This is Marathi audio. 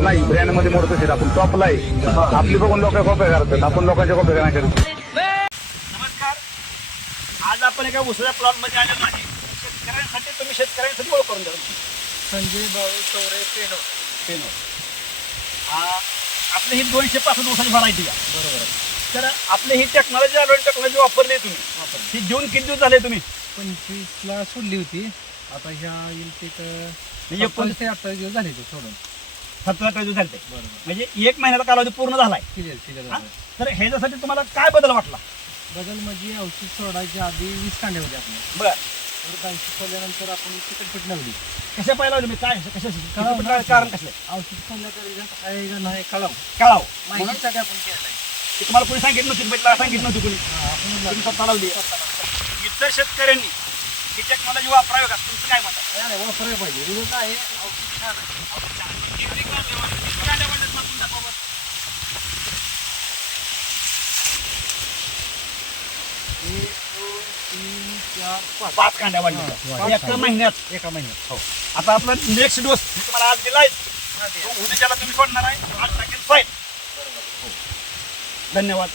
नाही ब्रँडमध्ये मोडतो शेत आपण टॉपला आहे. आपली बघून लोक कॉप्या करतात, आपण लोकांच्या कॉप्या नाही करत. नमस्कार. आज आपण एका उसाच्या प्लॉटमध्ये आलेलो आहे. शेतकऱ्यांसाठी तुम्ही शेतकऱ्यांसाठी ओळख करून द्या. संजय भाऊ चौरे पेनो. आपली ही 200 उसाची व्हरायटी आहे. बरोबर. तर आपली ही टेक्नॉलॉजी वापरली तुम्ही. ही देऊन किती दिवस झाले तुम्ही? 25ला सोडली होती. आता ह्या येईल ते म्हणजे 29 ते 28 दिवस झाले ते सोडून. 17 दिवस झाले. बरोबर. म्हणजे 1 महिन्याचा कालावधी पूर्ण झालाय. क्लिअर. तर ह्याच्यासाठी तुम्हाला काय बदल वाटला? बदल म्हणजे औषध सोडायच्या आधी 20 कांडे होते आपले. बरं. परत औषध सोडल्यानंतर आपण चिकटपट लावली. कशा पाहिलं तुम्ही? काय कशा कारण कसले? औषध सोडल्याकडे रिझल्ट आहे का नाही कळावं. म्हणून माहितीसाठी आपण केलं. ते तुम्हाला कोणी सांगितलं नव्हतं, भेटला सांगितलं नव्हतं कोणी? आपण तुम्ही स्वतः लावली. इतर शेतकऱ्यांनी ही टेक्नॉलॉजी वापरावी का? तुमचं काय मत आहे? वापरायला पाहिजे. रिझल्ट आहे. औषध छान आहे. एक, दोन, तीन, चार, 5 कांड्या वाढल्या एका महिन्यात. एका महिन्यात. हो. आता आपला नेक्स्ट डोस तुम्हाला आज दिलाय, उद्याच्याला तुम्ही सोडणार आहे. आज टाकेल फाईल. धन्यवाद.